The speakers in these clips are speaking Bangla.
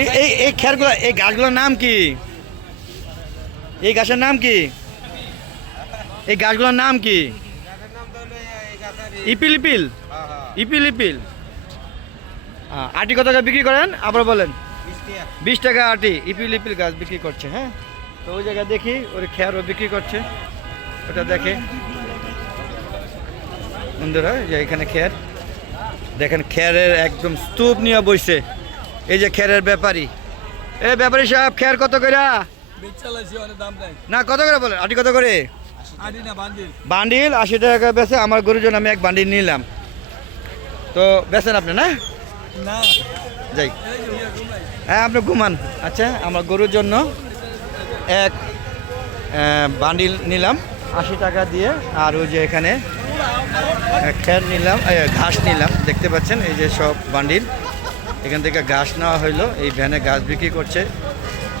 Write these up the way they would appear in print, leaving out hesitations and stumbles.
এই খেরগুলো, এই গাছগুলোর নাম কি? এই গাছের নাম কি? এই গাছগুলোর নাম কি? ইপিল ইপিল, ইপিল ইপিল। আটি কত টাকা বিক্রি করেন আবার বলেন? 20 টাকা আটি। ইপিল ইপিল গাছ বিক্রি করছে। হ্যাঁ, তো ওই জায়গায় দেখি ওর খেরও বিক্রি করছে, ওটা দেখে বন্ধুরা যে এখানে খের দেখেন, খেরের একদম স্তূপ নিয়ে বসছে এই যে খেরের ব্যাপারী। এই ব্যাপারী সাহেব, খের কত করে? না, কত করে বলেন? আটি কত করে? বান্ডিল 80 টাকা বেচে। আমার গরুর জন্য আমি এক বান্ডিল নিলাম। তো বেচেন আপনি? না যাই, হ্যাঁ আপনি ঘুমান। আচ্ছা, আমার গরুর জন্য এক বান্ডিল নিলাম 80 টাকা দিয়ে। আর ওই যে এখানে খের নিলাম, ঘাস নিলাম, দেখতে পাচ্ছেন এই যে সব বান্ডিল। এখান থেকে ঘাস নেওয়া হইলো, এই ভ্যানে ঘাস বিক্রি করছে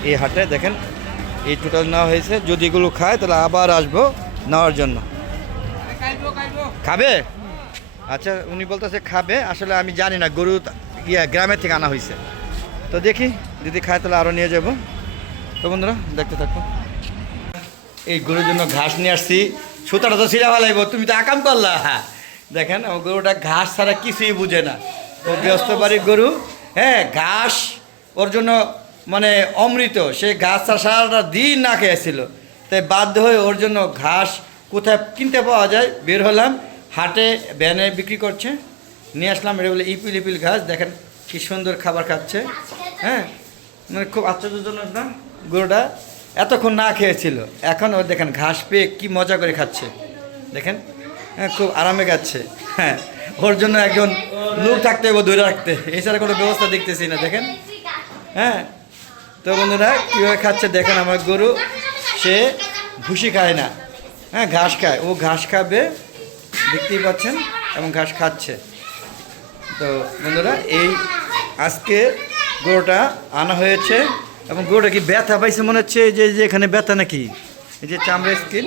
এই হাটে। দেখেন এই টোটাল নেওয়া হয়েছে, যদি এগুলো খায় তাহলে আবার আসবো নেওয়ার জন্য। খাবে? আচ্ছা, উনি বলতেছে খাবে। আসলে আমি জানি না, গরু গ্রামের থেকে আনা হয়েছে, তো দেখি যদি খায় তাহলে আরও নিয়ে যাব। তো বন্ধুরা দেখতে থাকো। এই গরুর জন্য ঘাস নিয়ে আসছি। সুতাটা তো ছিঁড়া ফেলাইব, তুমি তো আকাম করলা। দেখেন আমার গরুটা ঘাস ছাড়া কিছুই বুঝে না। ও ব্যস্ত বাড়ির গরু। হ্যাঁ, ঘাস ওর জন্য মানে অমৃত। সে ঘাস ছাড়া সারাটা দিন না খেয়েছিল, তাই বাধ্য হয়ে ওর জন্য ঘাস কোথায় কিনতে পাওয়া যায় বের হলাম। হাটে ভ্যানে বিক্রি করছে, নিয়ে আসলাম। এটা বলে ইপিল ইপিল ঘাস। দেখেন কি সুন্দর খাবার খাচ্ছে। হ্যাঁ, মানে খুব আশ্চর্যজনক না, গরুটা এতক্ষণ না খেয়েছিল, এখন ও দেখেন ঘাস পেয়ে কি মজা করে খাচ্ছে। দেখেন, হ্যাঁ খুব আরামে খাচ্ছে। হ্যাঁ, ওর জন্য একজন লোক থাকতে হবে ধরে রাখতে, এছাড়া কোনো ব্যবস্থা দেখতেছি না। দেখেন, হ্যাঁ তো বন্ধুরা কীভাবে খাচ্ছে দেখেন। আমার গরু সে ভুসি খায় না, হ্যাঁ ঘাস খায়। ও ঘাস খাবে, দেখতেই পাচ্ছেন, এবং ঘাস খাচ্ছে। তো বন্ধুরা এই আজকে গরুটা আনা হয়েছে, এবং গরুটা কি ব্যথা পাইছে মনে হচ্ছে, যে এখানে ব্যথা নাকি, এই যে চামড়া স্কিন।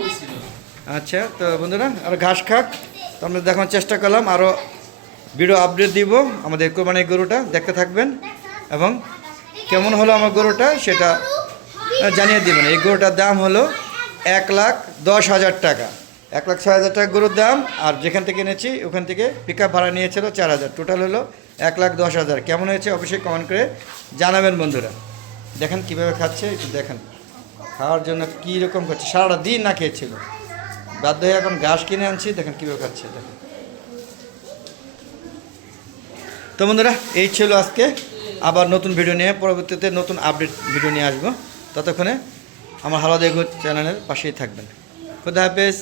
আচ্ছা, তো বন্ধুরা আরও ঘাস খাক, তো আমরা দেখানোর চেষ্টা করলাম। আরও ভিডিও আপডেট দিব আমাদের কোরবানির গরুটা, দেখতে থাকবেন। এবং কেমন হলো আমার গরুটা সেটা জানিয়ে দেবেন। এই গরুটার দাম হলো 1,10,000 টাকা, 1,06,000 টাকা গরুর দাম। আর যেখান থেকে এনেছি ওখান থেকে পিক আপ ভাড়া নিয়েছিল 4,000, টোটাল হলো 1,10,000। কেমন হয়েছে অবশ্যই কমেন্ট করে জানাবেন বন্ধুরা। দেখেন কীভাবে খাচ্ছে, একটু দেখেন। খাওয়ার জন্য কী রকম খাচ্ছে, সারাটা দিন না খেয়েছিল, বাধ্য হয়ে এখন ঘাস কিনে আনছি। দেখেন কীভাবে খাচ্ছে, দেখেন। তো বন্ধুরা এই ছিল আজকে, আবার নতুন ভিডিও নিয়ে পরবর্তীতে নতুন আপডেট ভিডিও নিয়ে আসবো। ততক্ষণে আমার হালাদা এগো চ্যানেলের পাশেই থাকবেন। খুদা হাফেজ।